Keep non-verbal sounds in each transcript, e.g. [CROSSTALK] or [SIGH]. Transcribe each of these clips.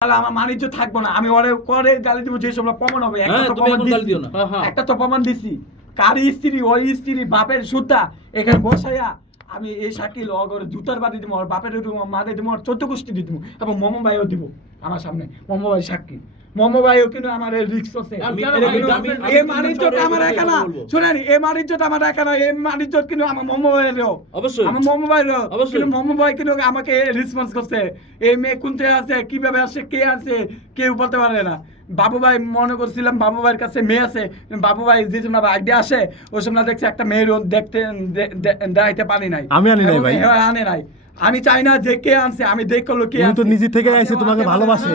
তাহলে আমার মানিজ্য থাকব না আমি ওরে করে গালি দিব যে সব প্রমাণ হবে একটা হ্যাঁ, তো তুমি প্রমাণ দিছি। দিও না। হ্যাঁ, হ্যাঁ। একটা তো প্রমাণ দিছি কার স্ত্রী ওই স্ত্রী বাপের সুতা এখানে বসাইয়া আমি এই শাকিল অগর জুতার বাড়ি দিব ওর বাপের দিব দিব ওর চোদ্দ গোষ্ঠী দিব এবং মম ভাইও দিব আমার সামনে মোমো ভাই সাক্ষী মম ভাইও কিন্তু আমার রিক্স আছে। আমি কেন এটা ভাই? কিন্তু- আমি- এ মানিজ্যত আমার একা না। শুনেন এ মানিজ্যত আমার একা না এই মানিজ্যত কিন্তু আমার মম ভাইয়েরও অবশ্যই। আমার মম ভাই কিন্তু মম ভাই কিন্তু আমাকে রেসপন্স করছে। এই মেয়ে কোন থেকে আছে কীভাবে আসে কে আছে কেউ বলতে পারে না। বাবু ভাই মনে করছিলাম বাবু ভাইয়ের কাছে মেয়ে আছে। বাবু ভাই যে সময় আইডিয়া আসে ওই সময় দেখছি একটা মেয়ের দেখতে দেখাইতে পারি নাই। আমি আনি নাই ভাই। হ্যাঁ, আনে নাই। আমি চাই না যে কে আনছে আমি দেখল কে তো নিজে থেকে আইছে, তোমাকে ভালোবাসে।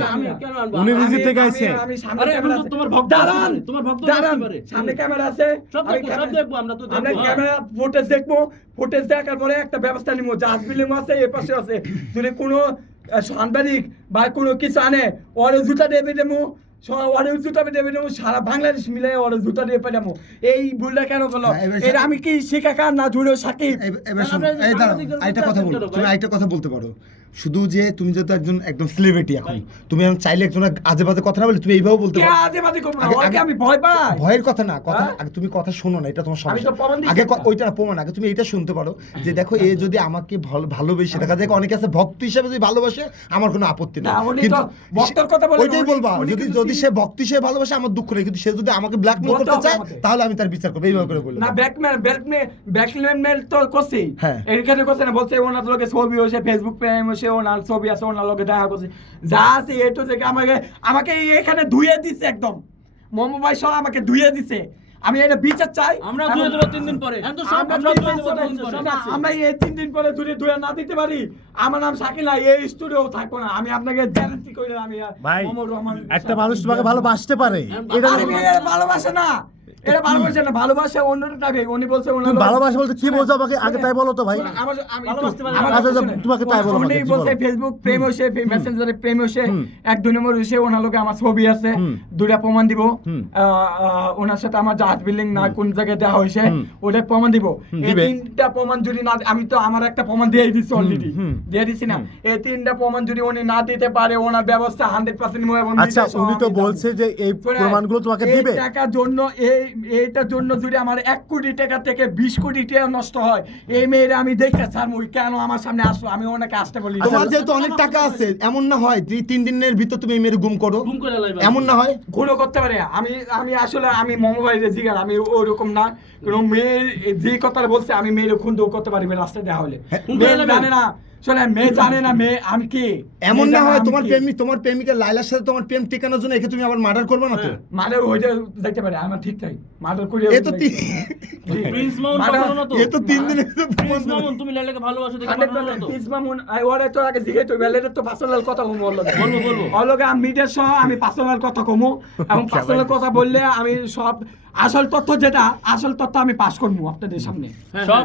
উনি নিজে থেকে আইছে। সামনে আরে, এখন তো। তোমার ভক্ত দাঁড়ান, তোমার ভক্ত দাঁড়ান, সামনে ক্যামেরা আছে। সব সব দেখব, আমরা তো আমরা ক্যামেরা ফুটেজ দেখব। ফুটেজ দেখার পরে একটা ব্যবস্থা নিবো। জাহাজ বিলিং আছে এ পাশে আছে। যদি কোনো সাংবাদিক বা কোনো কিছু আনে ওর জুতা দেবে দেবো। ওর জুতা দেবে দেবো সারা বাংলাদেশ মিলে ওর জুতা দিয়ে পেলামো। এই ভুলটা কেন করল? হ্যাঁ, এটা আমি কি শিখাকার না সাকিব? দাঁড়াও কথা বলো। তুমি আরেকটা কথা বলতে পারো। শুধু যে তুমি যেহেতু একজন একদম সেলিব্রিটি এখন তুমি এখন চাইলে একজন আজে বাজে কথা না বলে তুমি এইভাবে বলতে পারো। আজে বাজে করব না ওকে আমি ভয় পাই। ভয়ের কথা না কথা হ্যাঁ? আগে তুমি কথা শোনো না এটা তোমার সমস্যা। প্রমাণ আগে ওইটা না প্রমাণ আগে তুমি এটা শুনতে পারো যে দেখো এ যদি আমাকে ভালো ভালোবেসে দেখা যায় অনেকে আছে ভক্ত হিসেবে যদি ভালোবাসে আমার কোনো আপত্তি নেই। না, কিন্তু ভক্তের কথা ওইটাই উনি- বলবা যদি কিন্তু যদি সে ভক্তি সে ভালোবাসে আমার দুঃখ নেই। কিন্তু সে যদি আমাকে ব্ল্যাকমেল করতে চায় তাহলে আমি তার বিচার করব। এইভাবে করে বলি না ব্ল্যাকমেল ব্ল্যাকমেল ব্ল্যাকমেল তো করছি। হ্যাঁ। এখানে করছে না বলছে ওনার লোকে ছবি হয়েছে ফেসবুক প্রেম হয়েছে ওনার ছবি আছে ওনার লোকে দেখা করছে। যা আছে এ তো থেকে আমাকে আমাকে এখানে ধুয়ে দিছে একদম। মোমো ভাই সব আমাকে ধুয়ে দিছে। আমি এটা বিচার চাই। আমরা ধুয়ে দেবো তিন দিন পরে। আমরা এই তিন দিন পরে ধুয়ে ধুয়ে না দিতে পারি। আমার নাম শাকিল না এই স্টুডিও থাকব না। আমি আপনাকে গ্যারান্টি করে আমি ভাই একটা মানুষ তোমাকে ভালোবাসতে পারে। এটা ভালোবাসে না। এরা ভালোবাসে না ভালোবাসে অন্যটা টাইপের উনি বলছে ওনার ভালোবাসা বলতে কি বোঝো আমাকে? আগে তাই বলো তো ভাই। আচ্ছা, শুনে। তোমাকে তাই বলো উনি বলছে ফেসবুক প্রেম হয়েছে মেসেঞ্জারে প্রেম হুম। এক দুই নম্বর হয়েছে ওনার লোকে আমার ছবি আছে। দুটা প্রমাণ দিব। ওনার সাথে আমার জাহাজ বিল্ডিং না কোন জায়গায় দেওয়া হুম। ওটা প্রমাণ দিব। এই তিনটা প্রমাণ যদি না আমি তো আমার একটা প্রমাণ দিয়ে দিচ্ছি অলরেডি দিয়ে দিচ্ছি না। এই তিনটা প্রমাণ যদি উনি না দিতে পারে ওনার ব্যবস্থা হান্ড্রেড পার্সেন্ট আচ্ছা উনি তো বলছে যে এই প্রমাণগুলো তোমাকে দিবে? টাকার জন্য এই এইটার জন্য যদি আমার এক কোটি টাকা থেকে বিশ কোটি টাকা নষ্ট হয় এই মেয়েরা আমি দেখে স্যার মুই কেন আমার সামনে আসলো? আমি ওনাকে আসতে বলি আচ্ছা, তোমার যেহেতু অনেক টাকা আছে এমন না হয় দুই তিন দিনের ভিতর তুমি এই মেয়ের গুম করো? গুম করে এমন না হয়? গুলো করতে পারে আমি আমি আসলে আমি মোমোবাই রেজিগার আমি ওরকম না। কোনো মেয়ে যে কথা বলছে আমি মেয়ের খুন করতে পারি রাস্তায় দেওয়া হলে। মেয়ে জানে না শোনেন মেয়ে জানে না মেয়ে আমি কি এমন না হয় তোমার প্রেমিক তোমার প্রেমিকা লাইলার সাথে তোমার প্রেম টিকানোর জন্য একে তুমি আবার মার্ডার করবে না তো। মানে ওইটা দেখতে পারে আমার ঠিক নাই মার্ডার করে এ তো তিন প্রিন্স মামুন মার্ডার- না তো? এ তো তিন প্রিন্স। মামুন, তুমি লাইলাকে ভালোবাসো দেখে না তো? পিস মামুন আই ওরে তো আগে জিগে তো বেলে তো পার্সোনাল কথা কমু লগে বলব, বলব। ওর লগে মিডিয়ার সহ আমি পার্সোনাল কথা কমু [LAUGHS] এবং পার্সোনাল কথা বললে আমি সব আসল তথ্য যেটা আসল তথ্য আমি পাস করব আপনাদের সামনে। হ্যাঁ, সব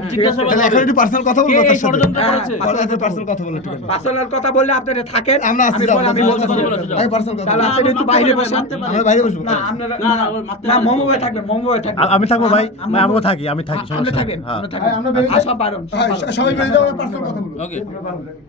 এখন একটু পার্সোনাল কথা বলব এই ষড়যন্ত্র হ্যাঁ, করেছে? পার্সোনাল কথা বলো পার্সোনাল কথা বললে আপনারা থাকেন আমরা আমি বলতে পার্সোনাল কথা তাহলে বলব। একটু বাইরে বসেন। আমরা বাইরে বসবো। না আপনারা না, না না, ওর মারতে না পারে। মমো ভাই থাকবে মমো ভাই থাকবে আমি থাকব ভাই। আমিও থাকি আমি থাকি সমস্যা থাকেন হ্যাঁ। আপনি আমরা বেরিয়ে আসা হ্যাঁ, সবাই বেরিয়ে যাও পার্সোনাল কথা বলো ওকে